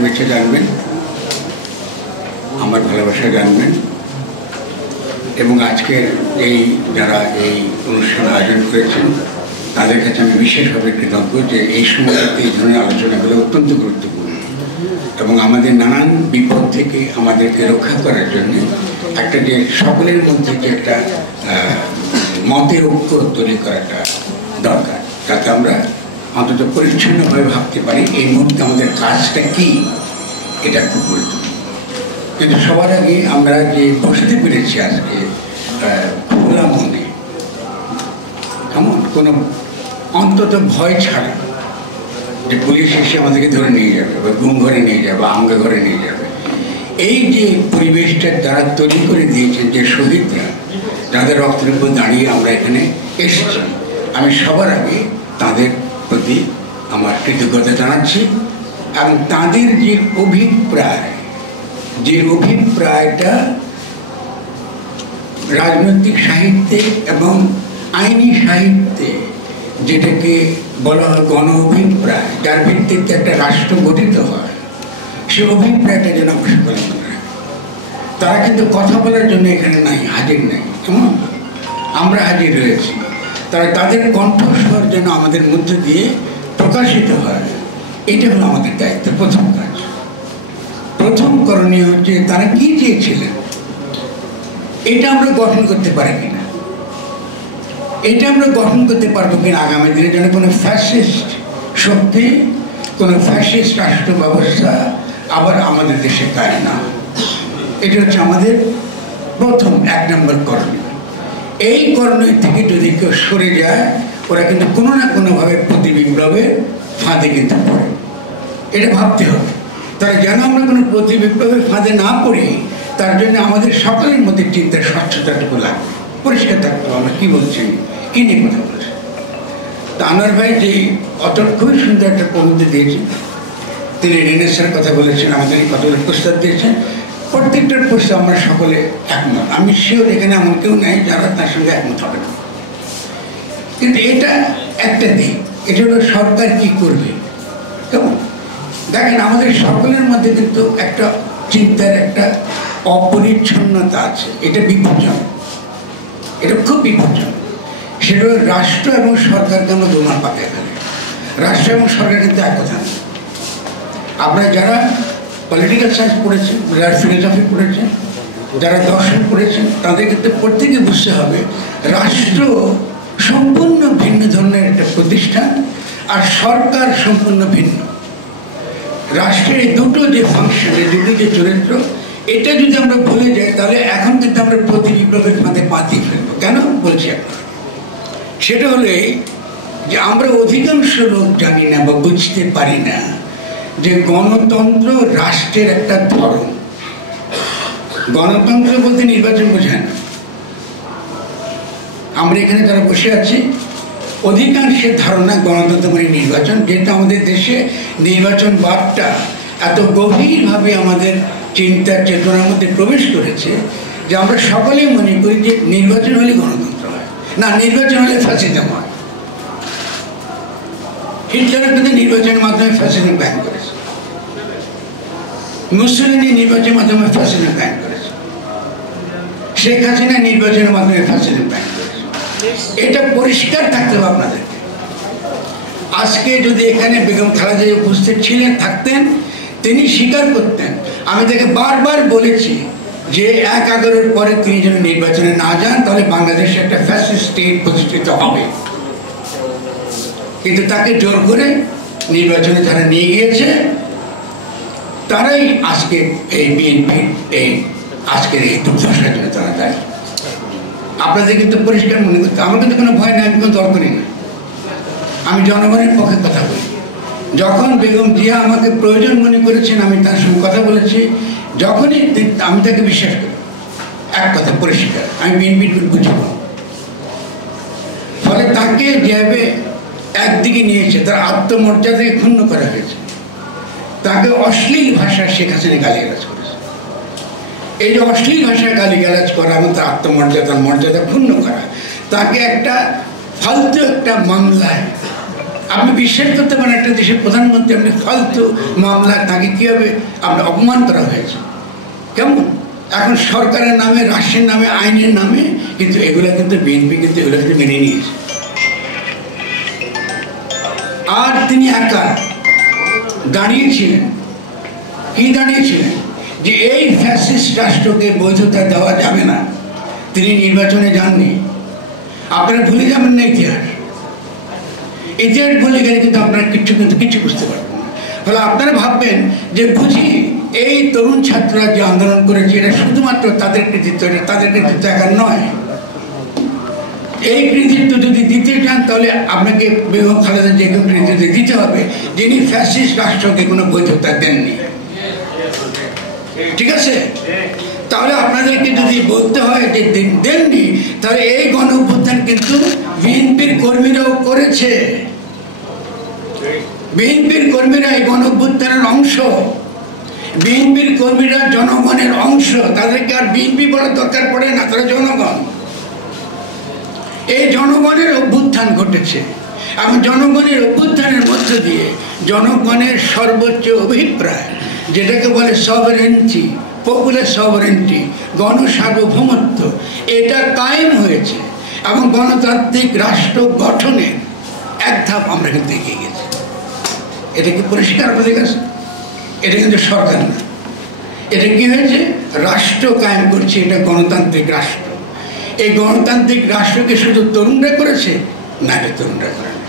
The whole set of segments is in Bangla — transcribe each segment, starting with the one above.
শুভেচ্ছা জানবেন, আমার ভালোবাসা জানবেন এবং আজকের এই যারা এই অনুষ্ঠান আয়োজন করেছেন তাদের কাছে আমি বিশেষভাবে কৃতজ্ঞ যে এই সময়টাতে এই ধরনের আলোচনাগুলো অত্যন্ত গুরুত্বপূর্ণ এবং আমাদের নানান বিপদ থেকে আমাদেরকে রক্ষা করার জন্য একটা যে সকলের মধ্যে যে একটা মতের ঐক্য তৈরি করাটা দরকার, যাতে আমরা অন্তত পরিচ্ছন্নভাবে ভাবতে পারি এই মুহূর্তে আমাদের কাজটা কি, এটা খুব গুরুত্বপূর্ণ। কিন্তু সবার আগে আমরা যে বসতে পেরেছি আজকে খোলা মনে, কেমন কোনো অন্তত ভয় ছাড়া যে পুলিশ এসে আমাদেরকে ধরে নিয়ে যাবে বা গুম ঘরে নিয়ে যাবে বা আমগা ঘরে নিয়ে যাবে, এই যে পরিবেশটা যারা তৈরি করে দিয়েছেন, যে শহীদরা যাদের রক্তের উপর দাঁড়িয়ে আমরা এখানে এসেছি, আমি সবার আগে তাদের প্রতি আমার কৃতজ্ঞতা জানাচ্ছি এবং তাদের যে অভিপ্রায়টা রাজনৈতিক সাহিত্যে এবং আইনি সাহিত্যে যেটাকে বলা হয় গণ অভিপ্রায়, যার ভিত্তিতে একটা রাষ্ট্র গঠিত হয়, সে অভিপ্রায়টা যেন সকলে মনে রাখে। তারা কিন্তু কথা বলার জন্য এখানে নাই, হাজির নাই, কেমন আমরা হাজির রয়েছি। তারা তাদের কণ্ঠস্বর যেন আমাদের মধ্যে দিয়ে প্রকাশিত হয়, এটা হলো আমাদের দায়িত্ব। প্রথম কাজ, প্রথম করণীয় হচ্ছে তারা কি চেয়েছিলেন এটা আমরা গঠন করতে পারি কিনা, এটা আমরা গঠন করতে পারবো কিনা আগামী দিনে, যেন কোনো ফ্যাসিস্ট শক্তি, কোনো ফ্যাসিস্ট রাষ্ট্র ব্যবস্থা আবার আমাদের দেশে কাজ না। এটা হচ্ছে আমাদের প্রথম 1 নম্বর করণীয়। এই করণীয় থেকে যদি কেউ সরে যায়, ওরা কিন্তু কোনো না কোনোভাবে প্রতিবিপ্লবের ফাঁদে কিন্তু পড়ে, এটা ভাবতে হবে। তারা যেন আমরা কোনো প্রতিবিপ্লবের ফাঁদে না পড়ি, তার জন্য আমাদের সকলের মধ্যে চিন্তার স্বচ্ছতাটুকু লাগবে, পরিষ্কার থাকতে হবে আমরা কী বলছি, কী নিয়ে কথা বলছি। তা আনোয়ার ভাই যে খুবই সুন্দর একটা প্রবন্ধ দিয়েছেন, তিনি রেনেসাঁর কথা বলেছেন, আমাদের এই কতগুলো প্রস্তাব দিয়েছেন, প্রত্যেকটার প্রস্তাব আমরা সকলে একমত। আমি শিওর এখানে এমন কেউ নেই যারা তার সঙ্গে একমত হবে না। কিন্তু এটা একটা দিক, এটা হলো সরকার কি করবে। কেমন দেখেন, আমাদের সকলের মধ্যে কিন্তু একটা চিন্তার একটা অপরিচ্ছন্নতা আছে, এটা বিপজ্জনক, এটা খুব বিপজ্জনক। সেটা রাষ্ট্র এবং সরকারকে আমরা দোমার পাকে ফেলে। রাষ্ট্র এবং সরকার কিন্তু এক কথা না। আপনারা যারা পলিটিক্যাল সায়েন্স পড়েছেন, যারা ফিলোসফি পড়েছেন, যারা দর্শন পড়েছেন, তাদের ক্ষেত্রে প্রত্যেকে বুঝতে হবে রাষ্ট্র সম্পূর্ণ ভিন্ন ধরনের একটা প্রতিষ্ঠান আর সরকার সম্পূর্ণ ভিন্ন। রাষ্ট্রের এই দুটো যে ফাংশন, এই দুটো যে চরিত্র, এটা যদি আমরা ভুলে যাই তাহলে এখন কিন্তু আমরা প্রতিবিপ্লবের ফাঁদে পা দিয়ে ফেলবো। কেন বলছি এখন, সেটা হলে যে আমরা অধিকাংশ লোক জানি না বা বুঝতে পারি না যে গণতন্ত্র রাষ্ট্রের একটা ধরন। গণতন্ত্র বলতে নির্বাচন বোঝায় না। আমরা এখানে যারা বসে আছি অধিকাংশের ধারণা গণতন্ত্র মানে নির্বাচন, যেহেতু আমাদের দেশে নির্বাচনবাদটা এত গভীরভাবে আমাদের চিন্তার চেতনার মধ্যে প্রবেশ করেছে যে আমরা সকলেই মনে করি যে নির্বাচন হলে গণতন্ত্র হয়, না নির্বাচন হলে ফ্যাসিজম হয়। হিটলার কিন্তু নির্বাচনের মাধ্যমে ফ্যাসিজম ব্যান করেছে, মুসলিম নির্বাচনের মাধ্যমে ফ্যাসিজম ব্যান করেছে, শেখ হাসিনা নির্বাচনের মাধ্যমে ফ্যাসিজম ব্যান করেছে। এটা পরিষ্কার থাকতে হবে আপনাদেরকে। আজকে যদি এখানে বেগম খালেদা জিয়া উপস্থিত ছিলেন থাকতেন, তিনি স্বীকার করতেন। আমি তাকে বারবার বলেছি যে 1/11-এর পরে তিনি যেন নির্বাচনে না যান, তাহলে বাংলাদেশে একটা ফ্যাসিস্ট স্টেট প্রতিষ্ঠিত হবে। কিন্তু তাকে জোর করে নির্বাচনে যারা নিয়ে গিয়েছে তারাই আজকে এই বিএনপির এই আজকের এই দুর্দশার জন্য তারা দায়ী। আপনাদের কিন্তু পরিষ্কার মনে করতে, আমার কিন্তু কোনো ভয় নেই, আমি কোনো দল করি না, আমি জনগণের পক্ষে কথা বলি। যখন বেগম জিয়া আমাকে প্রয়োজন মনে করেছেন, আমি তার সঙ্গে কথা বলেছি। যখনই আমি তাকে বিশ্বাস করি, এক কথা পরিষ্কার, আমি বিএনপির বুঝব। ফলে তাকে যেভাবে একদিকে নিয়েছে, তার আত্মমর্যাদাকে ক্ষুণ্ণ করা হয়েছে, তাকে অশ্লীল ভাষায় শেখ হাসিনা গালিগালাজ করেছে। এই যে অশ্লীল ভাষায় গালিগালাজ করা এবং তার মর্যাদা ক্ষুণ্ণ করা, তাকে একটা ফালতু একটা মামলায় আপনি বিশ্বাস করতে পারেন একটা দেশের প্রধানমন্ত্রী আপনি ফালতু মামলা, তাকে কীভাবে আপনি অপমান করা হয়েছে, কেমন? এখন সরকারের নামে, রাষ্ট্রের নামে, আইনের নামে, কিন্তু এগুলো কিন্তু বিএনপি কিন্তু এগুলো কিন্তু মেনে নিয়েছে। আর তিনি একা দাঁড়িয়েছিলেন, কি দাঁড়িয়েছিলেন? যে এই ফ্যাসিস্ট রাষ্ট্রকে বৈধতা দেওয়া যাবে না। তিনি নির্বাচনে যাননি। আপনারা ভুলে যাবেন না ইতিহাস। ইতিহাস ভুলে গেলে কিন্তু আপনারা কিচ্ছু বুঝতে পারবেন না। ফলে আপনারা ভাববেন যে বুঝি এই তরুণ ছাত্ররা যে আন্দোলন করেছে এটা শুধুমাত্র তাদের কৃতিত্ব, এটা তাদের কৃতিত্ব একা নয়। এই কৃতিত্ব যদি দিতে চান তাহলে আপনাকে বেগম খালেদা জিয়াকে কৃতিত্ব দিতে হবে, যিনি ফ্যাসিস্ট রাষ্ট্রকে কোনো বৈধতা দেননি। ঠিক আছে? তাহলে আপনাদেরকে যদি বলতে হয় যে দেননি, তাহলে এই গণ অভ্যুত্থান কিন্তু বিএনপির কর্মীরাও করেছে। বিএনপির কর্মীরা এই গণ অভ্যুত্থানের অংশ। বিএনপির কর্মীরা জনগণের অংশ। তাদেরকে আর বিএনপি বলার দরকার পড়ে না, তারা জনগণ। এই জনগণের অভ্যুত্থান ঘটেছে এবং জনগণের অভ্যুত্থানের মধ্য দিয়ে জনগণের সর্বোচ্চ অভিপ্রায়, যেটাকে বলে সভারেন্টি, পপুলার সভারেন্টি, গণসার্বভৌমত্ব, এটা কায়েম হয়েছে এবং গণতান্ত্রিক রাষ্ট্র গঠনের এক ধাপ আমরা কিন্তু এগিয়ে গেছি। এটা কি পরিষ্কার বোঝা গেছে? এটা কিন্তু সরকার না, এটা কি হয়েছে? রাষ্ট্র কায়েম করছে, এটা গণতান্ত্রিক রাষ্ট্র। এই গণতান্ত্রিক রাষ্ট্রকে শুধু তরুণরা করেছে না, এটা তরুণরা করে না,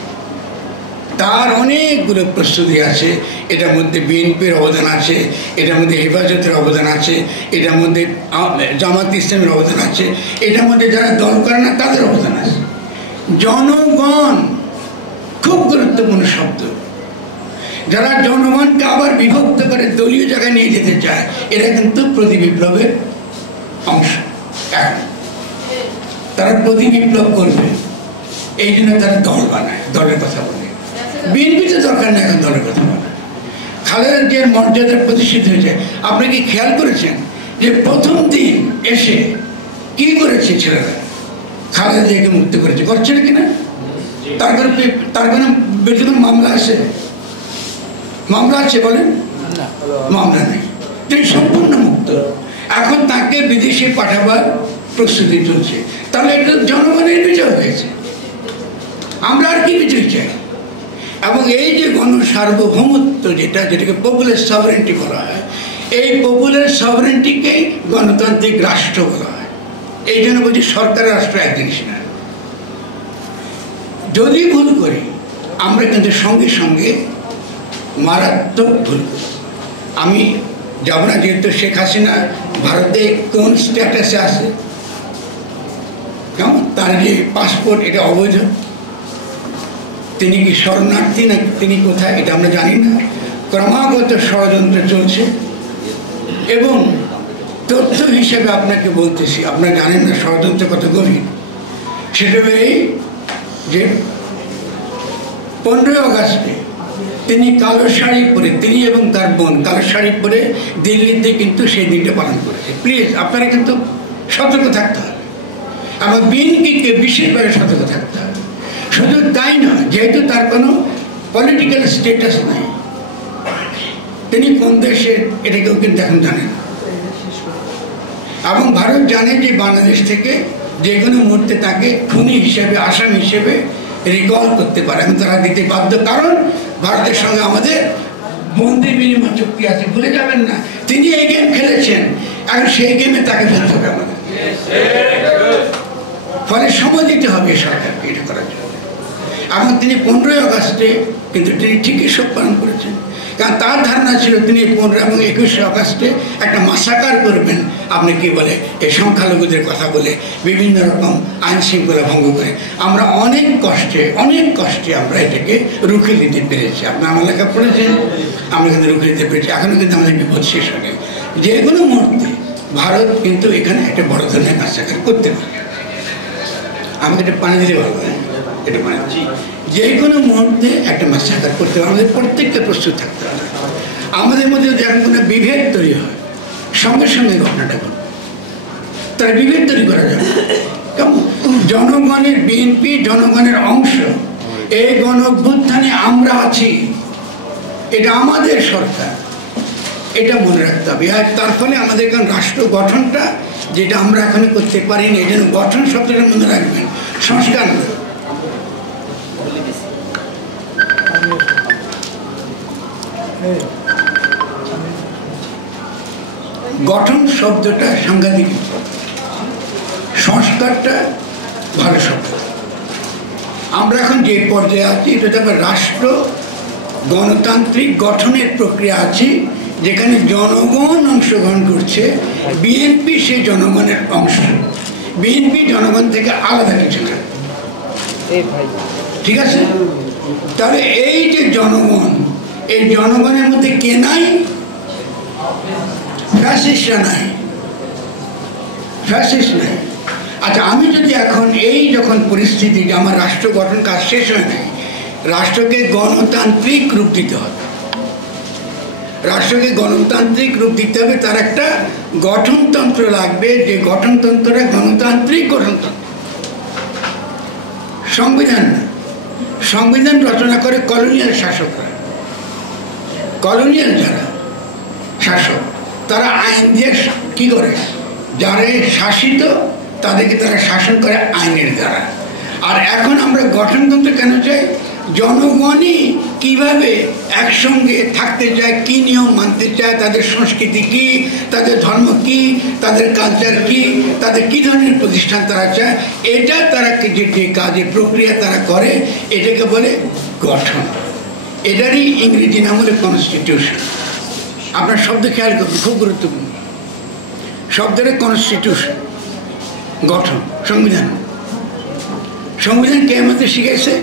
তার অনেকগুলো প্রস্তুতি আছে। এটার মধ্যে বিএনপির অবদান আছে, এটার মধ্যে হেফাজতের অবদান আছে, এটার মধ্যে জামাত ইসলামের অবদান আছে, এটার মধ্যে যারা দল করে না তাদের অবদান আছে। জনগণ খুব গুরুত্বপূর্ণ শব্দ। যারা জনগণকে আবার বিভক্ত করে দলীয় জায়গায় নিয়ে যেতে চায়, এরা কিন্তু প্রতি বিপ্লবের অংশ। এখন তারা প্রতি বিপ্লব করবে, এই জন্য তারা দল বানায়, দলের কথা বলে। বিএনপি তো দরকার নেই এখন দলের কথা বলে। খালেদা জিয়ার মর্যাদা প্রতিষ্ঠিত হয়েছে। আপনি কি খেয়াল করেছেন যে প্রথম দিন এসে কি করেছে ছেলেরা? খালেদা জিয়াকে মুক্ত করেছে, করছে না কিনা? তার কোনো বিরুদ্ধে মামলা আছে? মামলা আছে বলেন? মামলা নেই, তিনি সম্পূর্ণ মুক্ত। এখন তাকে বিদেশে পাঠাবার প্রস্তুতি চলছে। তাহলে এটা জনগণের বিজয় হয়েছে। আমরা আর কি বিজয় চাই? এবং এই যে গণসার্বভৌমত্ব, যেটাকে পপুলার সভারেন্টি বলা হয়, এই পপুলার সভারেন্টিকেই গণতান্ত্রিক রাষ্ট্র বলা হয়। এই জন্য বলছি সরকার রাষ্ট্র এক জিনিস না। যদি ভুল করি আমরা কিন্তু সঙ্গে সঙ্গে মারাত্মক ভুল করি। আমি যাব না, যেহেতু শেখ হাসিনা ভারতে কোন স্ট্যাটাসে আছে, কেমন তার যে পাসপোর্ট এটা অবৈধ, তিনি কি শরণার্থী না তিনি কোথায় এটা আমরা জানি না। ক্রমাগত ষড়যন্ত্র চলছে এবং তথ্য হিসেবে আপনাকে বলতেছি, আপনারা জানেন না ষড়যন্ত্র কত গভীর। সেটা এই যে 15 আগস্টে তিনি কালো শাড়ি পরে, তিনি এবং তার বোন কালো শাড়ি পরে দিল্লিতে কিন্তু সেই দিনটা পালন করেছে। প্লিজ আপনারা কিন্তু সতর্ক থাকতে হবে, আমার বিএনপিকে বিশেষভাবে সতর্ক থাকতে হবে। শুধু তাই না, যেহেতু তার কোনো পলিটিক্যাল স্টেটাস নাই, তিনি কোন দেশে এটা কেউ কিন্তু এখন জানে না। এবং ভারত জানে যে বাংলাদেশ থেকে যে কোনো মুহূর্তে তাকে খুনি হিসেবে, আসামি হিসেবে রিকল করতে পারে এবং তারা দিতে বাধ্য। কারণ ভারতের সঙ্গে আমাদের বন্দি বিনিময় চুক্তি আছে, ভুলে যাবেন না। তিনি এই গেম খেলেছেন, এখন সেই গেমে তাকে ফেলতে হবে আমাদের। ফলে সময় দিতে হবে সরকারকে এটা করার জন্য। এবং তিনি 15 আগস্টে কিন্তু তিনি ঠিকই শোক পালন করেছেন, কারণ তার ধারণা ছিল তিনি 15 এবং 21 আগস্টে একটা মাসাকার করবেন। আপনি কি বলে এই সংখ্যালঘুদের কথা বলে বিভিন্ন রকম আইন শৃঙ্খলা ভঙ্গ করে আমরা অনেক কষ্টে আমরা এটাকে রুখে দিতে পেরেছি। আপনি আমার লেখা পড়েছেন, আমরা কিন্তু রুখে দিতে পেরেছি। এখনও কিন্তু আমাদের বিপদ শেষ হয়নি। যে কোনো মুহূর্তে ভারত কিন্তু এখানে একটা বড় ধরনের মাসাকার করতে পারে। আমাকে এটা পানি দিলে ভালো হয়, এটা পানি যে কোনো মুহূর্তে একটা মাসাকার করতে হবে। আমাদের প্রত্যেককে প্রস্তুত থাকতে হবে। আমাদের মধ্যে যদি এখন কোনো বিভেদ তৈরি হয়, সঙ্গে সঙ্গে ঘটনাটা ঘটবে, তার বিভেদ তৈরি করা যাবে। কেমন জনগণের বিএনপি জনগণের অংশ, এই গণ অভ্যুত্থানে আমরা আছি, এটা আমাদের সরকার, এটা মনে রাখতে হবে। আর তার ফলে আমাদের এখন রাষ্ট্র গঠনটা যেটা আমরা এখন করতে পারিনি, এই জন্য গঠন শব্দটা মনে রাখবেন, সংস্কার না। গঠন শব্দটা সাংঘাতিক, সংস্কারটা ভালো শব্দ। আমরা এখন যে পর্যায়ে আছি এটা তবে রাষ্ট্র গণতান্ত্রিক গঠনের প্রক্রিয়া আছে, যেখানে জনগণ অংশগ্রহণ করছে। বিএনপি সেই জনগণের অংশ, বিএনপি জনগণ থেকে আলাদা কিছু না, ঠিক আছে? তাহলে এই যে জনগণ, এই জনগণের মধ্যে কে নাই? ফ্যাসিস্টরা নাই, ফ্যাসিস্ট নাই। আচ্ছা, আমি যদি এখন এই যখন পরিস্থিতি যে আমার রাষ্ট্র গঠন কাজ শেষ হয় নাই, রাষ্ট্রকে গণতান্ত্রিক রূপ দিতে হবে, রাষ্ট্রকে গণতান্ত্রিক রূপ দিতে হবে, তার একটা গঠনতন্ত্র লাগবে, যে গঠনতন্ত্রটা গণতান্ত্রিক গঠনতন্ত্র। সংবিধান না, সংবিধান রচনা করে কলোনিয়াল শাসকরা, কলোনিয়াল যারা শাসক তারা আইন দিয়ে কি করে, যারা শাসিত তাদেরকে তারা শাসন করে আইনের দ্বারা। আর এখন আমরা গঠনতন্ত্র কেন চাই? জনগণই কিভাবে একসঙ্গে থাকতে চায়, কি নিয়ম মানতে চায়, তাদের সংস্কৃতি কি, তাদের ধর্ম কি, তাদের কালচার কি, তাদের কি ধরনের প্রতিষ্ঠান তারা চায়, এটা তারা যে কাজে প্রক্রিয়া তারা করে, এটাকে বলে গঠন। এটারই ইংরেজি নাম হলো কনস্টিটিউশন। আপনার শব্দ খেয়াল করবেন, খুব গুরুত্বপূর্ণ শব্দের কনস্টিটিউশন, গঠন। সংবিধান, সংবিধান কে আমাদের শিখেছে?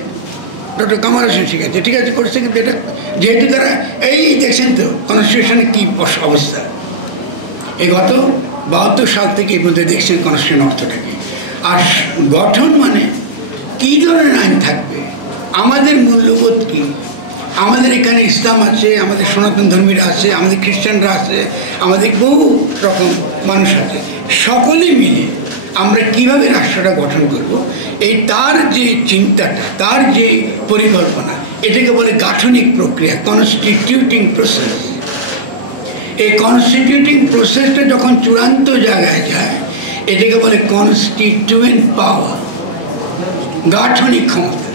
ডক্টর কামাল হোসেন শিখেছে, ঠিক আছে, করছে। কিন্তু এটা যেহেতু তারা এই দেখছেন তো কনস্টিটিউশনের কী অবস্থা, এই গত 72 সাল থেকে এই পর্যন্ত দেখছেন কনস্টিটিউশন অর্থটা কি। আর গঠন মানে কী ধরনের আইন থাকবে, আমাদের মূল্যবোধ কী, আমাদের এখানে ইসলাম আছে, আমাদের সনাতন ধর্মীরা আছে, আমাদের খ্রিস্টানরা আছে, আমাদের বহু রকম মানুষ আছে, সকলে মিলে আমরা কিভাবে রাষ্ট্রটা গঠন করব, এই তার যে চিন্তাটা, তার যে পরিকল্পনা, এটাকে বলে গাঠনিক প্রক্রিয়া, কনস্টিটিউটিং প্রসেস। এই কনস্টিটিউটিং প্রসেসটা যখন চূড়ান্ত জায়গায় যায়, এটাকে বলে কনস্টিটিউয়েন্ট পাওয়ার, গাঠনিক ক্ষমতা।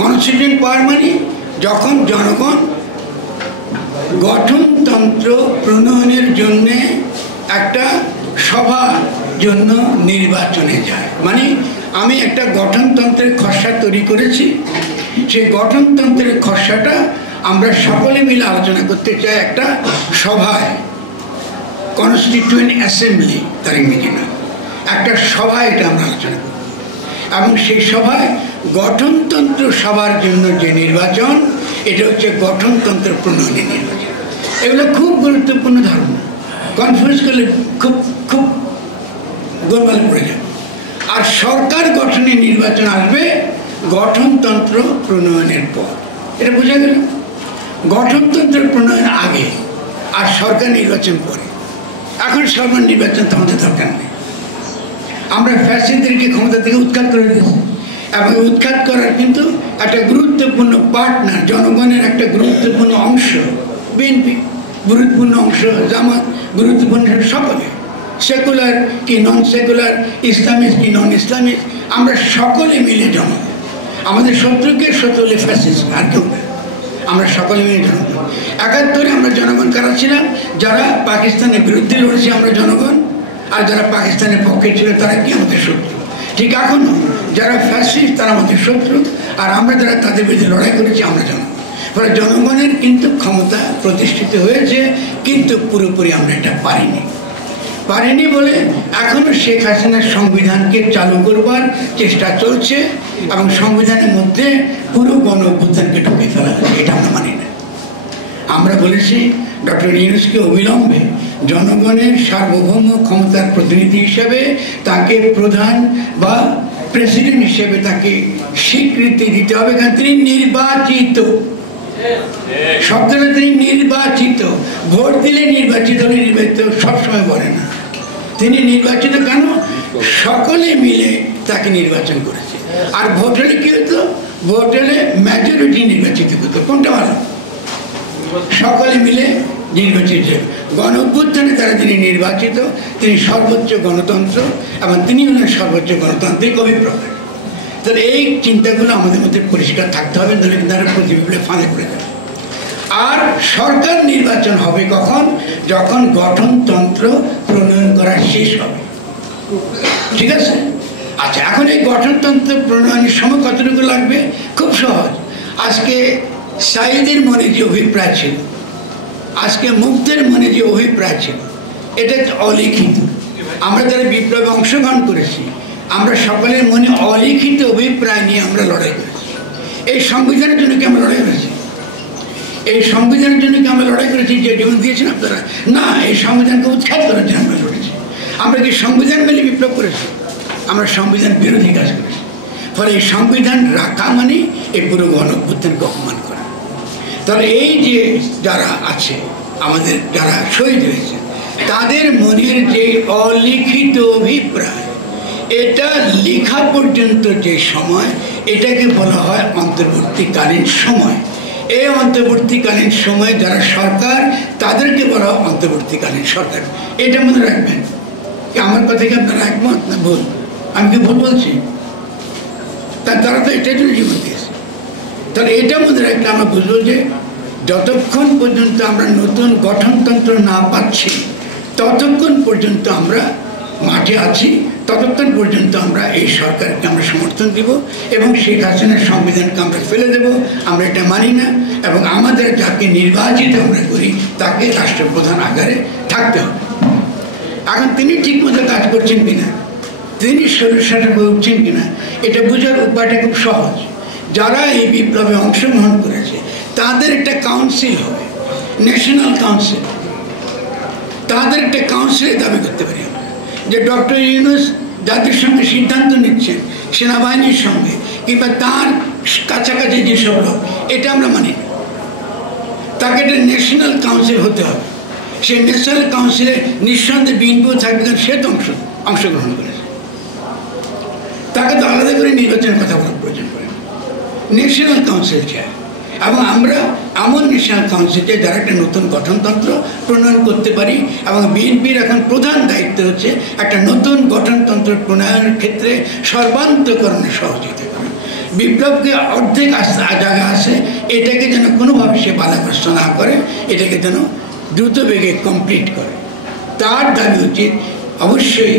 কনস্টিটিউয়েন্ট পাওয়ার মানে যখন জনগণ গঠনতন্ত্র প্রণয়নের জন্যে একটা সভার জন্য নির্বাচনে যায়। মানে আমি একটা গঠনতন্ত্রের খসড়া তৈরি করেছি, সেই গঠনতন্ত্রের খসড়াটা আমরা সকলে মিলে আলোচনা করতে চাই একটা সভায়, কনস্টিটিউয়েন্ট অ্যাসেম্বলি তার ইংরেজি নাম, একটা সভায় এটা আমরা আলোচনা করি। এবং সেই সভায় গঠনতন্ত্র সভার জন্য যে নির্বাচন, এটা হচ্ছে গঠনতন্ত্র প্রণয়নের নির্বাচন। এগুলো খুব গুরুত্বপূর্ণ ধারণা, কনফিউজ করলে খুব খুব গোলমাল পড়ে যাবে। আর সরকার গঠনের নির্বাচন আসবে গঠনতন্ত্র প্রণয়নের পর। এটা বোঝা গেল? গঠনতন্ত্র প্রণয়ন আগে আর সরকার নির্বাচন পরে। এখন সরকার নির্বাচন তো আমাদের দরকার নেই, আমরা ফ্যাসিস্টদেরকে ক্ষমতা থেকে উৎখাত করে দিয়েছি। এবং উৎখাত করার কিন্তু একটা গুরুত্বপূর্ণ পার্টনার, জনগণের একটা গুরুত্বপূর্ণ অংশ বিএনপি, গুরুত্বপূর্ণ অংশ জামাত, গুরুত্বপূর্ণ সকলে, সেকুলার কি নন সেকুলার, ইসলামিস্ট কি নন ইসলামিস্ট, আমরা সকলে মিলে জনগণ। আমাদের শত্রুকে শত্রু হলে ফ্যাসিস্ট, আর কেউ না, আমরা সকলে মিলে জনগণ। 71-এ আমরা জনগণ কারা ছিলাম? যারা পাকিস্তানের বিরুদ্ধে লড়েছি আমরা জনগণ, আর যারা পাকিস্তানের পক্ষে ছিল তারা কি আমাদের শত্রু। ঠিক এখনও যারা ফ্যাসিস্ট তারা আমাদের শত্রু, আর আমরা যারা তাদের বিরুদ্ধে লড়াই করেছি আমরা জনগণ। ফলে জনগণের কিন্তু ক্ষমতা প্রতিষ্ঠিত হয়েছে, কিন্তু পুরোপুরি আমরা এটা পারিনি বলে এখনও শেখ হাসিনার সংবিধানকে চালু করবার চেষ্টা চলছে, এবং সংবিধানের মধ্যে পুরো গণ অভ্যুত্থানকে ঢুকে ফেলা হয়েছে। এটা আমরা মানি না। আমরা বলেছি ডক্টর ইউনূসকে অবিলম্বে জনগণের সার্বভৌম ক্ষমতার প্রতিনিধি হিসেবে তাকে প্রধান বা প্রেসিডেন্ট হিসেবে তাকে স্বীকৃতি দিতে হবে, কারণ তিনি নির্বাচিত। শব্দটা তিনি নির্বাচিত, ভোট দিলে নির্বাচিত হলে নির্বাচিত সবসময় বলে না। তিনি নির্বাচিত কেন? সকলে মিলে তাকে নির্বাচন করেছে। আর ভোট হলে কি হতো? ভোট হলে মেজরিটি নির্বাচিত করতে, কোনটা ভালো? সকলে মিলে নির্বাচিত। গণ অভ্যুত্থানে তারা যিনি নির্বাচিত তিনি সর্বোচ্চ গণতন্ত্র এবং তিনি হলেন সর্বোচ্চ গণতান্ত্রিক অভিপ্রায়। তাহলে এই চিন্তাগুলো আমাদের মধ্যে পরিষ্কার থাকতে হবে, তাহলে তারা প্রতিবিপ্লবে ফাঁদে পড়ে যাবে। আর সরকার নির্বাচন হবে কখন? যখন গঠনতন্ত্র প্রণয়ন করা শেষ হবে। ঠিক আছে? আচ্ছা, এখন এই গঠনতন্ত্র প্রণয়নের সময় কতটুকু লাগবে? খুব সহজ। আজকে সাঈদের মনে যে অভিপ্রায় ছিল, আজকে মুগ্ধের মনে যে অভিপ্রায় ছিল, এটা অলিখিত। আমরা যারা বিপ্লবে অংশগ্রহণ করেছি আমরা সকলের মনে অলিখিত অভিপ্রায় নিয়ে আমরা লড়াই করেছি। এই সংবিধানের জন্য কি আমরা লড়াই করেছি? এই সংবিধানের জন্য কি আমরা লড়াই করেছি যে জীবন দিয়েছেন আপনারা? না, এই সংবিধানকে উৎখাত করার জন্য আমরা লড়েছি। আমরা কি সংবিধান মেনে বিপ্লব করেছি? আমরা সংবিধান বিরোধী কাজ করেছি। ফলে এই সংবিধান রাখা মানে এই পুরো গণ অভ্যুত্থানকে অপমান করা। তাহলে এই যে যারা আছে আমাদের যারা শহীদ হয়েছে তাদের মনের যে অলিখিত অভিপ্রায়, এটা লেখা পর্যন্ত যে সময়, এটাকে বলা হয় অন্তর্বর্তীকালীন সময়। এই অন্তর্বর্তীকালীন সময়ে যারা সরকার তাদেরকে বলা হয় অন্তর্বর্তীকালীন সরকার। এটা মনে রাখবেন। আমার কথা কি আপনারা একমত না ভুল? আমি কি ভুল বলছি? তারা তো এটার জন্য জীবন দিয়েছে। তাহলে এটা মনে রাখলে আমরা বুঝবো যে যতক্ষণ পর্যন্ত আমরা নতুন গঠনতন্ত্র না পাচ্ছি ততক্ষণ পর্যন্ত আমরা মাঠে আছি, ততক্ষণ পর্যন্ত আমরা এই সরকারকে আমরা সমর্থন দিব এবং শেখ হাসিনার সংবিধানকে আমরা ফেলে দেব। আমরা এটা মানি না এবং আমাদের যাকে নির্বাচিত আমরা করি তাকে রাষ্ট্রপ্রধান আকারে থাকতে হবে। এখন তিনি ঠিকমতো কাজ করছেন কিনা, তিনি শরীরসাটা হয়ে উঠছেন কিনা, এটা বোঝার উপায়টা খুব সহজ। যারা এই বিপ্লবে অংশগ্রহণ করেছে তাদের একটা কাউন্সিল হবে, ন্যাশনাল কাউন্সিল। তাদের একটা কাউন্সিলে দাবি করতে পারি আমরা যে ডক্টর ইউনূস যাদের সঙ্গে সিদ্ধান্ত নিচ্ছেন সেনাবাহিনীর সঙ্গে কিংবা তার কাছাকাছি যেসব লোক, এটা আমরা মানি না। তাকে একটা ন্যাশনাল কাউন্সিল হতে হবে। সেই ন্যাশনাল কাউন্সিলে নিঃসন্দেহে বিএনপিও থাকবে, সে তো অংশগ্রহণ করেছে। তাকে তো আলাদা করে নির্বাচনের কথা বলার প্রয়োজন পড়ে। ন্যাশনাল কাউন্সিল চাই এবং আমরা এমন ন্যাশনাল কাউন্সিল চাই যারা একটা নতুন গঠনতন্ত্র প্রণয়ন করতে পারি এবং বিএনপির এখন প্রধান দায়িত্ব হচ্ছে একটা নতুন গঠনতন্ত্র প্রণয়নের ক্ষেত্রে সর্বান্তকরণে সহযোগিতা করা। বিপ্লবকে অর্ধেক জায়গা আছে, এটাকে যেন কোনোভাবে সে বাধাগ্রস্ত না করে, এটাকে যেন দ্রুত বেগে কমপ্লিট করে। তার দাবি উচিত অবশ্যই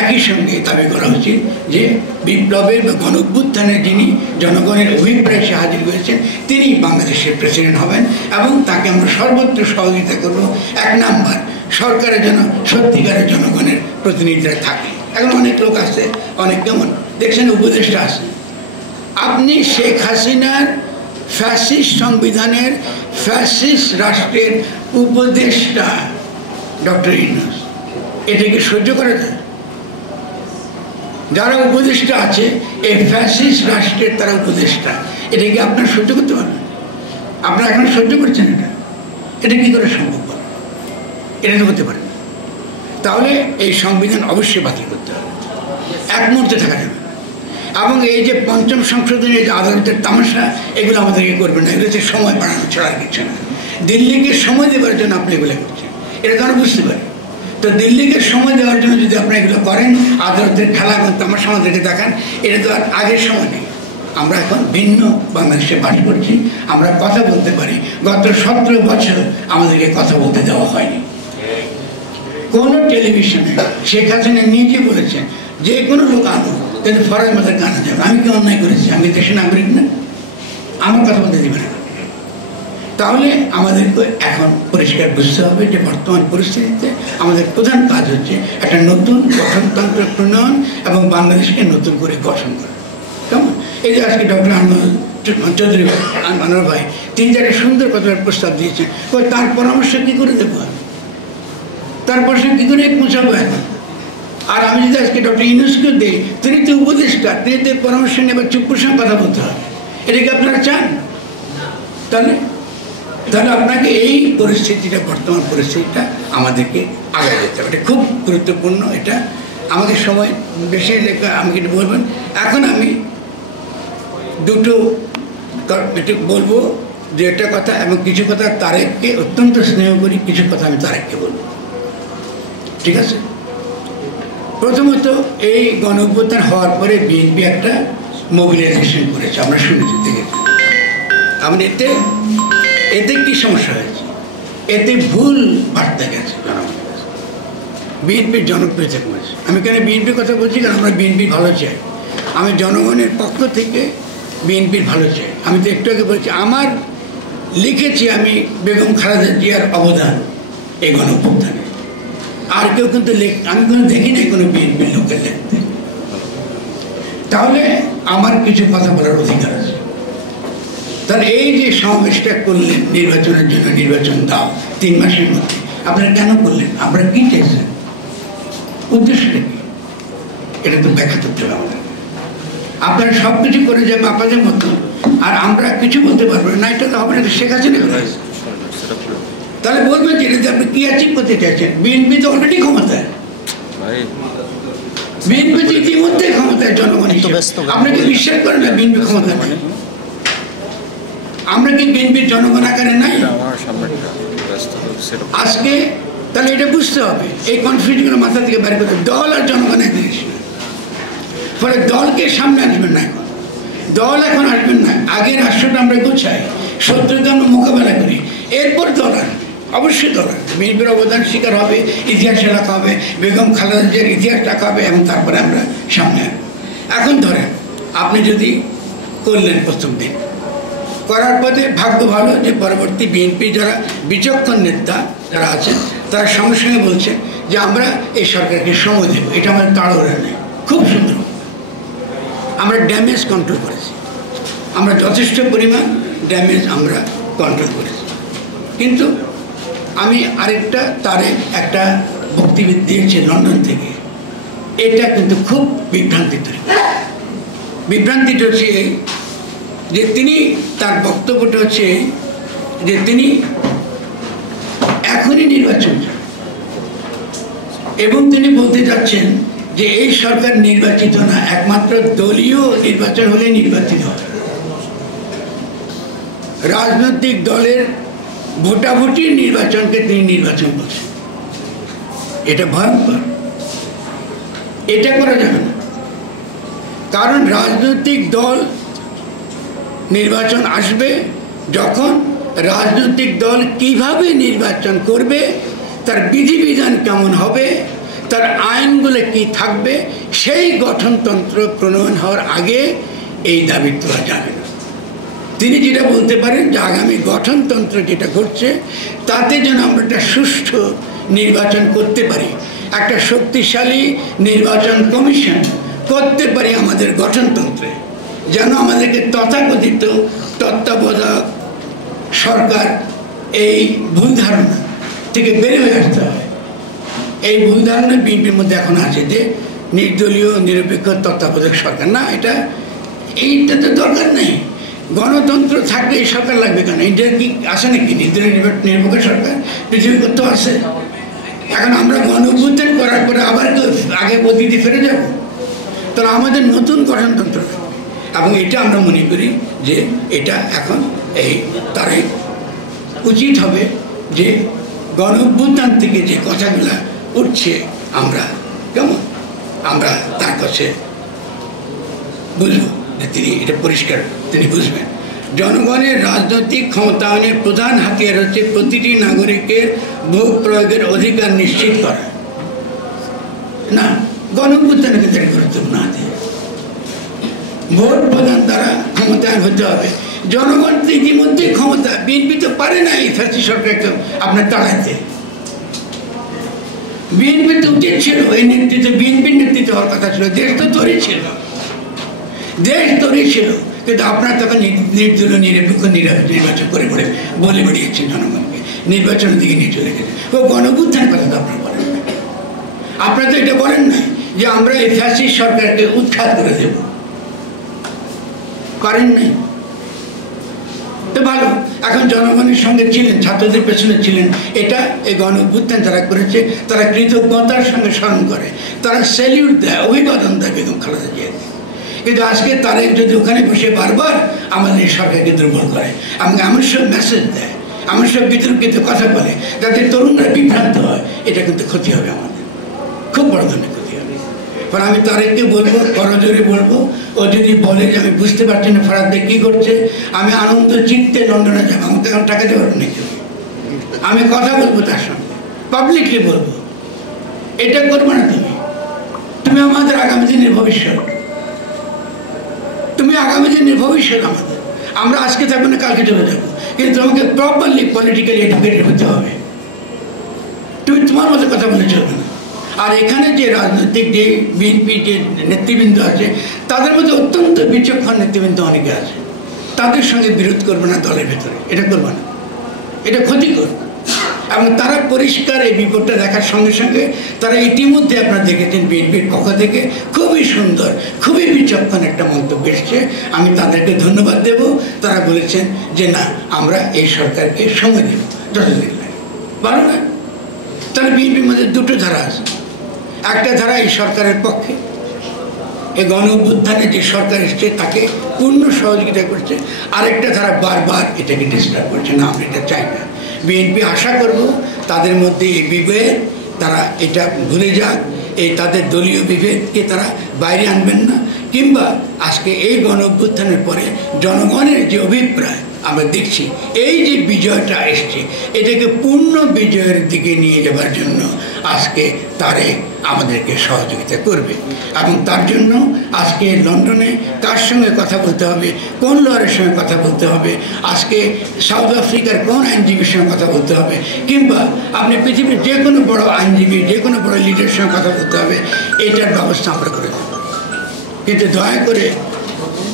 একই সঙ্গে দাবি করা উচিত যে বিপ্লবের বা গণ অভ্যুত্থানের যিনি জনগণের অভিপ্রায় সে হাজির হয়েছেন তিনি বাংলাদেশের প্রেসিডেন্ট হবেন এবং তাকে আমরা সর্বত্র সহযোগিতা করব। এক নাম্বার, সরকারের জন্য সত্যিকারের জনগণের প্রতিনিধিরা থাকে। এখন অনেক লোক আছে, অনেক কেমন দেখছেন উপদেষ্টা আছে। আপনি শেখ হাসিনার ফ্যাসিস্ট সংবিধানের ফ্যাসিস্ট রাষ্ট্রের উপদেষ্টা ডক্টর ইউনূস, এটাকে সহ্য করা যায়? যারা উপদেষ্টা আছে এই ফ্যাসিস্ট রাষ্ট্রের তারা উপদেষ্টা, এটাকে আপনারা সহ্য করতে পারবেন? আপনারা এখন সহ্য করছেন এটা কী করে সম্ভব? এটা তো হতে পারে না। তাহলে এই সংবিধান অবশ্যই বাতিল করতে হবে, এক মুহূর্তে থাকা যাবে। এবং এই যে পঞ্চম সংশোধনী, এই যে আদালতের তামাশা, এগুলো আমাদেরকে করবে না। এগুলোতে সময় বাড়ানো ছাড়া কিছু না। দিল্লিকে সময় দেওয়ার জন্য আপনি এগুলো করছেন, এটা তো আমরা বুঝতে পারি। তো দিল্লিকে সময় দেওয়ার জন্য যদি আপনি এগুলো করেন, আদালতের খেলা তামাশা আমাদেরকে দেখান, এটা তো আর আগের সময় নেই। আমরা এখন ভিন্ন বাংলাদেশে বাস করছি, আমরা কথা বলতে পারি। গত 17 বছর আমাদেরকে কথা বলতে দেওয়া হয়নি। কোনো টেলিভিশনে শেখ হাসিনা নিজে বলেছেন যে কোনো লোক আনো, কিন্তু ফরেন মধ্যে আনা যাবে। আমি কি অন্যায় করেছি? আমি দেশের নাগরিক না? আমার কথা বলতে দেবে না। তাহলে আমাদেরকে এখন পরিষ্কার বুঝতে হবে যে বর্তমান পরিস্থিতিতে আমাদের প্রধান কাজ হচ্ছে একটা নতুন গঠনতন্ত্র প্রণয়ন এবং বাংলাদেশকে নতুন করে গঠন করা। কেমন? এই যে আজকে ডক্টর চৌধুরী আনোয়ার ভাই তিনি একটা সুন্দর কথার প্রস্তাব দিয়েছেন, তার পরামর্শ কী করে দেবো? তার পরামর্শ কী করে পৌঁছাবো এখন? আর আমি যদি আজকে ডক্টর ইউনূসকে দিই, তিনি তো উপদেষ্টা, তিনি তো পরামর্শ নিয়ে এবার চুপুর সঙ্গে কথা বলতে হবে। এটা কি আপনারা চান? তাহলে আপনাকে এই পরিস্থিতিটা, বর্তমান পরিস্থিতিটা আমাদেরকে আগে যেতে হবে। এটা খুব গুরুত্বপূর্ণ। এটা আমাদের সময় বেশি, আমি কিন্তু বলবেন এখন আমি দুটো একটু বলবো যে একটা কথা, এবং কিছু কথা তারেককে অত্যন্ত স্নেহ করি, কিছু কথা আমি তারেককে বলবো, ঠিক আছে? প্রথমত, এই গণঅভ্যুত্থান হওয়ার পরে বিএনপি একটা মোবিলাইজেশন করেছে, আমরা শুনেছি, দেখেছি। আমরা এতে কি সমস্যা হয়েছে? এতে ভুল বার্তা গেছে জনগণের কাছে, বিএনপির জনপ্রিয়তা কমেছে। আমি কেন বিএনপির কথা বলছি? কারণ আমরা বিএনপির ভালো চাই, আমি জনগণের পক্ষ থেকে বিএনপির ভালো চাই। আমি তো একটু আগে বলছি, আমার লিখেছি আমি বেগম খালেদা জিয়ার অবদান এই গণঅভ্যুত্থানে, আর কেউ কিন্তু আমি কোনো দেখি নাই কোনো বিএনপির লোকের লিখতে। তাহলে আমার কিছু কথা বলার অধিকার আছে। তাহলে এই যে সমাবেশটা করলেন নির্বাচনের জন্য, নির্বাচন দাও 3 মাসের মধ্যে, আপনারা কেন করলেন? আপনারা কি চাইছেন? উদ্দেশ্যটা কি? এটা তো ব্যাখ্যা করতে হবে আমাদের। আপনারা সব কিছু করে যাবেন আপনাদের মতো, আর আমরা কিছু বলতে পারবো না, এটা তো হবে না। শেখ হাসিনা তাহলে বলবেন যে আপনি কি অ্যাচিভ করতে চাইছেন? বিএনপি তো অলরেডি ক্ষমতায়, বিএনপি তো ইতিমধ্যে ক্ষমতায়, জনগণ আপনি কি বিশ্বাস করেন না বিএনপি ক্ষমতা নেই? আমরা কি বিএনপির জনগণ আকারে নাই আজকে? তাহলে এটা বুঝতে হবে, এই কনফিউশনগুলো মাথা থেকে বের করতে। দল আর জনগণ এক জিনিস না, ফলে দলকে সামনে আসবেন না, এখন দল এখন আসবেন না। আগে রাষ্ট্রটা আমরা গোছাই, শত্রুকে আমরা মোকাবেলা করি, এরপর দল আসবে। অবশ্যই দল আসবে, বিএনপির অবদান স্বীকার হবে, ইতিহাসে রাখা হবে, বেগম খালেদা জিয়ার ইতিহাস রাখা হবে, এবং তারপরে আমরা সামনে আসবো। এখন ধরেন আপনি যদি করলেন প্রথম দিন, করার পথে ভাগ্য ভালো যে পরবর্তী বিএনপি যারা বিচক্ষণ নেতা যারা আছেন, তারা সঙ্গে সঙ্গে বলছে যে আমরা এই সরকারকে সময় দেব, এটা আমাদের তাড়াহুড়া নেই। খুব সুন্দর, আমরা ড্যামেজ কন্ট্রোল করেছি, আমরা যথেষ্ট পরিমাণ ড্যামেজ আমরা কন্ট্রোল করেছি। কিন্তু আমি আরেকটা একটা বক্তব্য দিয়েছি লন্ডন থেকে, এটা কিন্তু খুব বিভ্রান্তি তৈরি। বিভ্রান্তিটা হচ্ছে এই যে তিনি, তার বক্তব্যটা হচ্ছে যে তিনি এখনই নির্বাচন চান, এবং তিনি বলতে যাচ্ছেন যে এই সরকার নির্বাচিত না, একমাত্র দলীয় নির্বাচন হলে নির্বাচিত হবে। রাজনৈতিক দলের ভোটাভুটির নির্বাচনকে তিনি নির্বাচন করছেন। এটা ভয়ঙ্কর, এটা করা যাবে না। কারণ রাজনৈতিক দল নির্বাচন আসবে যখন রাজনৈতিক দল কিভাবে নির্বাচন করবে, তার বিধিবিধান কেমন হবে, তার আইনগুলো কি থাকবে, সেই গঠনতন্ত্র প্রণয়ন হওয়ার আগে এই দাবি তোলা যাবে না। তিনি যেটা বলতে পারেন যে আগামী গঠনতন্ত্র যেটা ঘটছে, তাতে যেন আমরা একটা সুষ্ঠু নির্বাচন করতে পারি, একটা শক্তিশালী নির্বাচন কমিশন করতে পারি আমাদের গঠনতন্ত্রে, যেন আমাদেরকে তথাকথিত তত্ত্বাবধায়ক সরকার এই ভুল ধারণা থেকে বের হয়ে আসতে হয়। এই ভুল ধারণা বিএনপির মধ্যে এখন আছে যে নির্দলীয় নিরপেক্ষ তত্ত্বাবধায়ক সরকার না, এইটা তো দরকার নেই। গণতন্ত্র থাকলে এই সরকার লাগবে কেন? ইন্ডিয়ার কি আসে নাকি নির্দলীয় নিরপেক্ষ সরকার? পৃথিবী করতে আসে। এখন আমরা গণঅভ্যুত্থান করার পরে আবার আগে অতীতে ফিরে যাব? তাহলে আমাদের নতুন গঠনতন্ত্র, এবং এটা আমরা মনে করি যে এটা এখন তারাই উচিত হবে যে গণঅভ্যুত্থান থেকে যে কথাগুলো উঠছে আমরা তার কাছে বুঝবো যে তিনি এটা পরিষ্কার তিনি বুঝবেন। জনগণের রাজনৈতিক ক্ষমতায়নের প্রধান হাতিয়ার হচ্ছে প্রতিটি নাগরিকের ভোট প্রয়োগের অধিকার নিশ্চিত করা। না, গণঅভ্যুত্থানকে তার গুরুত্বপূর্ণ আছে। ভোট প্রদান দ্বারা ক্ষমতায়ন হতে হবে। জনগণ তো ইতিমধ্যে ক্ষমতা, বিএনপি তো পারে না এই ফ্যাসিস্ট সরকারকে আপনার তাড়াইতে। বিএনপি তো উচিত ছিল, এই নেতৃত্ব বিএনপির নেতৃত্ব হওয়ার কথা ছিল। দেশ তো তৈরি ছিল, কিন্তু আপনার তখন নির্দলীয় নিরপেক্ষ নির্বাচন করে বলে বেরিয়েছেন জনগণকে, নির্বাচনের দিকে নিয়ে চলে গেছে। ও গণঅভ্যুত্থানের কথা তো আপনারা বলেন না। আপনারা তো এটা বলেন না যে আমরা এই ফ্যাসিস্ট সরকারকে উৎখাত করে দেব, করেন নাই তো ভালো। এখন জনগণের সঙ্গে ছিলেন, ছাত্রদের পেছনে ছিলেন, এটা এই গণঅভ্যুত্থান যারা করেছে তারা কৃতজ্ঞতার সঙ্গে স্মরণ করে, তারা স্যালিউট দেয়, অভিবাদন দেয় বেগম খালেদা জিয়াকে। কিন্তু আজকে তারা যদি ওখানে বসে বারবার আমাদের এই সরকারকে দুর্বল করে, আমাকে এমন সব মেসেজ দেয়, এমন সব বিতর্কিত কথা বলে যাতে তরুণরা বিভ্রান্ত হয়, এটা কিন্তু ক্ষতি হবে আমাদের, খুব বড় ধরনের ক্ষতি হবে। কারণ আমি তারেককে বলবো, করজোরে বলবো, ও যদি বলে যে আমি বুঝতে পারছি না ফরাদ ভাই কী করছে, আমি আনন্দ চিত্তে লন্ডনে যাবো, আমাকে এখন টাকা দেওয়ার নেই, আমি কথা বলবো তার সঙ্গে, পাবলিকলি বলবো। এটা করবো না তুমি, তুমি আমাদের আগামী দিনের ভবিষ্যৎ, তুমি আগামী দিনের ভবিষ্যৎ আমাদের। আমরা আজকে থাকবো না, কালকে চলে যাবো, কিন্তু তোমাকে প্রপারলি পলিটিক্যালি এডুকেটেড হতে হবে। তুমি তোমার মতো কথা বলে চলবে না। আর এখানে যে রাজনৈতিক যে বিএনপি যে নেতৃবৃন্দ আছে, তাদের মধ্যে অত্যন্ত বিচক্ষণ নেতৃবৃন্দ অনেকে আছে, তাদের সঙ্গে বিরোধ করবে না দলের ভেতরে, এটা করবে না, এটা ক্ষতিকর। এবং তারা পরিষ্কার এই বিপদটা দেখার সঙ্গে সঙ্গে তারা ইতিমধ্যে আপনারা দেখেছেন বিএনপির পক্ষ থেকে খুবই সুন্দর, খুবই বিচক্ষণ একটা মন্তব্য এসছে, আমি তাদেরকে ধন্যবাদ দেব। তারা বলেছেন যে না, আমরা এই সরকারকে সময় দেব যতদিন লাগে, ভালো না? তাহলে বিএনপির মধ্যে দুটো ধারা আছে, একটা ধারা এই সরকারের পক্ষে, এই গণ অভ্যুত্থানে যে সরকার এসছে তাকে পূর্ণ সহযোগিতা করছে, আরেকটা ধারা বারবার এটাকে ডিস্টার্ব করছে, না আমরা এটা চাই না। বিএনপি আশা করব তাদের মধ্যে এই বিভেদ তারা এটা ভুলে যাক, এই তাদের দলীয় বিভেদকে তারা বাইরে আনবেন না, কিংবা আজকে এই গণ অভ্যুত্থানের পরে জনগণের যে অভিপ্রায় আমরা দেখছি, এই যে বিজয়টা এসছে, এটাকে পূর্ণ বিজয়ের দিকে নিয়ে যাবার জন্য আজকে তারেক আমাদেরকে সহযোগিতা করবে। এবং তার জন্য আজকে লন্ডনে কার সঙ্গে কথা বলতে হবে, কোন লয়ারের সঙ্গে কথা বলতে হবে, আজকে সাউথ আফ্রিকার কোন আইনজীবীর সঙ্গে কথা বলতে হবে, কিংবা আপনি পৃথিবীর যে কোনো বড় আইনজীবী, যে কোনো বড় লিডারের সঙ্গে কথা বলতে হবে, এটার ব্যবস্থা আমরা করে দেব। কিন্তু দয়া করে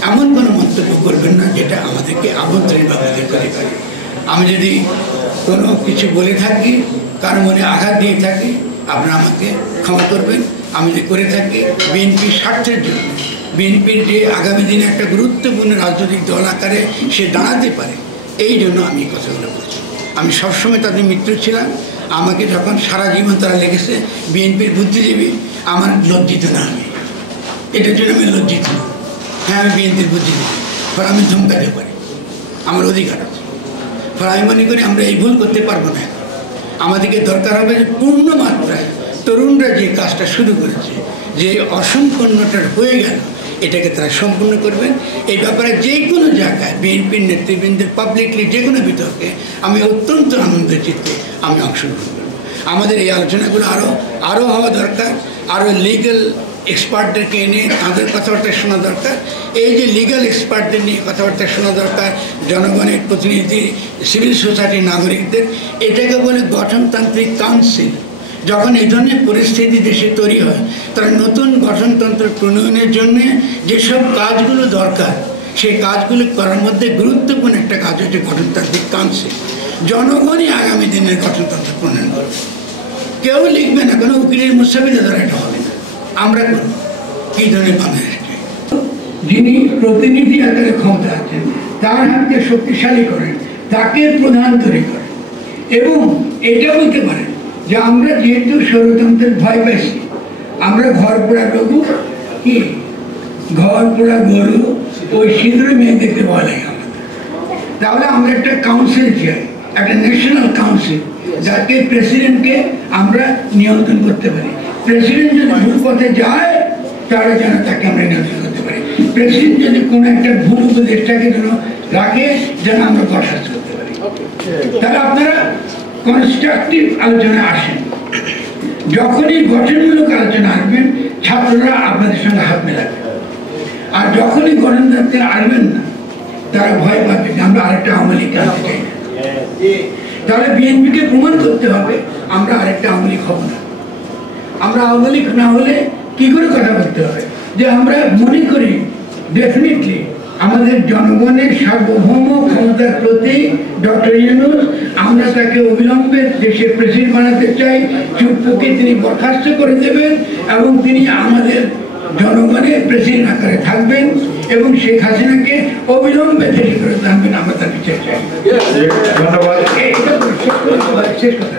এমন কোনো মন্তব্য করবেন না যেটা আমাদেরকে আভ্যন্তরীণভাবে করতে পারে। আমি যদি কোনো কিছু বলে থাকি, কারো মনে আঘাত দিয়ে থাকি, আপনারা আমাকে ক্ষমা করবেন। আমি যদি করে থাকি বিএনপির স্বার্থের জন্য, বিএনপির যে আগামী দিনে একটা গুরুত্বপূর্ণ রাজনৈতিক দল আকারে সে দাঁড়াতে পারে, এই জন্য আমি এই কথাগুলো বলছি। আমি সবসময় তাদের মিত্র ছিলাম। আমাকে যখন সারা জীবন তারা লেগেছে বিএনপির বুদ্ধিজীবী, আমার লজ্জিত না, আমি এটার জন্য আমি লজ্জিত না। হ্যাঁ, আমি বিএনপির বুদ্ধিজীবী, ফলে আমি ধমকাতে পারি, আমার অধিকার আছে। ফলে আমি মনে করি আমরা এই ভুল করতে পারবো না। আমাদেরকে দরকার হবে যে পূর্ণ মাত্রায় তরুণরা যে কাজটা শুরু করেছে, যে অসম্পূর্ণটার হয়ে গেল, এটাকে তারা সম্পূর্ণ করবেন। এই ব্যাপারে যে কোনো জায়গায় বিএনপির নেতৃবৃন্দের পাবলিকলি যে কোনো বিতর্কে আমি অত্যন্ত আনন্দের চিত্তে আমি অংশগ্রহণ করব। আমাদের এই আলোচনাগুলো আরও হওয়া দরকার, আরও লিগ্যাল এক্সপার্টদেরকে এনে তাদের কথাবার্তা শোনা দরকার। এই যে লিগ্যাল এক্সপার্টদের নিয়ে কথাবার্তা শোনা দরকার, জনগণের প্রতিনিধি, সিভিল সোসাইটির নাগরিকদের, এটাকে বলে গঠনতান্ত্রিক কাউন্সিল। যখন এই ধরনের পরিস্থিতি দেশে তৈরি হয়, তারা নতুন গঠনতন্ত্র প্রণয়নের জন্য যেসব কাজগুলো দরকার, সেই কাজগুলো করার মধ্যে গুরুত্বপূর্ণ একটা কাজ হচ্ছে গঠনতান্ত্রিক কাউন্সিল। জনগণই আগামী দিনের গঠনতন্ত্র প্রণয়ন করবে, কেউ লিখবে না, কোনো উকিলের মুসাফিদের দ্বারা এটা হবে না, আমরা করব। কী ধরনের বাংলাদেশ যিনি প্রতিনিধি আকারে ক্ষমতা আছেন, তার হাতকে শক্তিশালী করেন, তাকে প্রধান তৈরি করেন, এবং এটা বলতে পারেন যে আমরা যেহেতু ষড়যন্ত্রের ভয় পাইছি, আমরা ঘর পোড়া গরু, কি ঘর পোড়া গরু, ওই সিঁদুরে মেয়ে দেখতে ভয় লাগে আমাদের, তাহলে আমরা একটা কাউন্সিল চাই, একটা ন্যাশনাল কাউন্সিল, যাকে প্রেসিডেন্টকে আমরা নিয়ন্ত্রণ করতে পারি। প্রেসিডেন্ট যদি ভুল পথে যায়, তাহলে যেন তাকে আমরা নিয়ন্ত্রণ করতে পারি। প্রেসিডেন্ট যদি কোনো একটা ভুল উপদেশটাকে যেন রাখে, যেন আমরা বরখাস্ত করতে পারি। তাহলে আপনারা কনস্ট্রাকটিভ আলোচনায় আসেন। যখনই গঠনমূলক আলোচনা আসবেন, ছাত্ররা আপনাদের সঙ্গে হাত মেলাবে। আর যখনই গণতন্ত্রে আসবেন না, তারা ভয় পাবে যে আমরা আরেকটা আওয়ামী লীগ আনতে চাই না। তাহলে বিএনপিকে প্রমাণ করতে হবে আমরা আরেকটা আওয়ামী লীগ হব না। আমরা আওয়ামী লীগ না হলে কি করে কথা বলতে হবে যে আমরা মনে করি ডেফিনেটলি আমাদের জনগণের সার্বভৌম ক্ষমতার প্রতি ডক্টর ইউনূস, আমরা তাকে অবিলম্বে দেশের প্রেসিডেন্ট বানাতে চাই। চুপ্পুকে তিনি বরখাস্ত করে দেবেন এবং তিনি আমাদের জনগণের প্রেসিডেন্ট আকারে থাকবেন এবং শেখ হাসিনাকে অবিলম্বে দেশে করে থাকবেন, আমরা তার বিচার চাই। শেষ কথা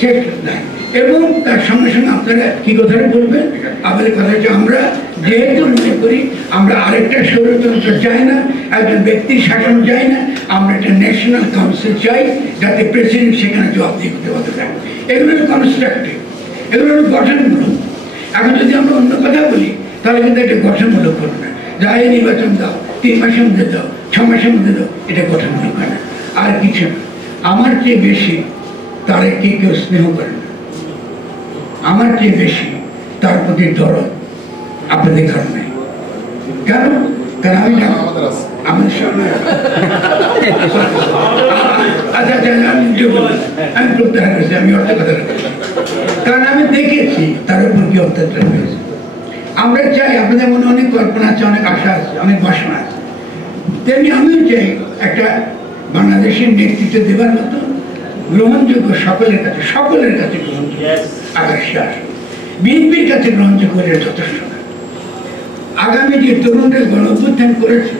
শেষ নাই। এবং তার সঙ্গে সঙ্গে আপনারা কি কথাটা বলবেন, আমাদের কথা হচ্ছে আমরা যেহেতু মনে করি আমরা আরেকটা স্বৈরতন্ত্র চাই না, একজন ব্যক্তির শাসন চাই না, আমরা একটা ন্যাশনাল কাউন্সিল চাই যাতে প্রেসিডেন্ট সেখানে জবাবদিহি করতে পারতে পারে। এগুলো হলো কনস্ট্রাকটিভ, এগুলো হলো গঠনমূলক। এখন যদি আমরা অন্য কথা বলি তাহলে কিন্তু এটা গঠনমূলক করবে না। যাই নির্বাচন দাও, 3 মাসের মধ্যে দাও, 6 মাসের মধ্যে দাও, এটা গঠনমূলক হয় না। আর কিছু না। আমার চেয়ে বেশি তারে কেউ স্নেহ করে না, আমার চেয়ে বেশি তার প্রতি দরদ আপনাদের কারণ নাই। কারণ আমি আমার সামনে আমি প্রত্যাহার করছি, আমি অর্থ কথা রাখছি, কারণ আমি দেখেছি তার উপর কি অত্যাচার হয়েছে। আমরা চাই, আপনাদের মনে অনেক কল্পনা আছে, অনেক আশা আছে, অনেক বাসনা আছে, তেমনি আমিও চাই একটা বাংলাদেশের নেতৃত্ব দেবার মতো গ্রহণযোগ্য সকলের কাছে গ্রহণযোগ্য আদর্শ আসে। বিএনপির কাছে গ্রহণযোগ্য হলে যথেষ্ট না। আগামী যে তরুণদের গণ অভ্যুত্থান করেছে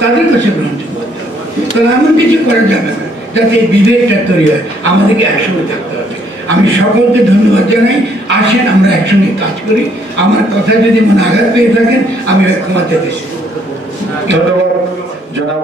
তাদের কাছে গ্রহণযোগ্য হতে হবে। তাহলে এমন কিছু করা যাবে না যাতে এই বিভেদটা তৈরি হয়। আমাদেরকে একসঙ্গে থাকতে হবে। আমি সকলকে ধন্যবাদ জানাই। আসেন আমরা একসঙ্গে কাজ করি। আমার কথা যদি মনে আঘাত পেয়ে থাকেন আমি ক্ষমা চাইতেছি। ধন্যবাদ জনাব।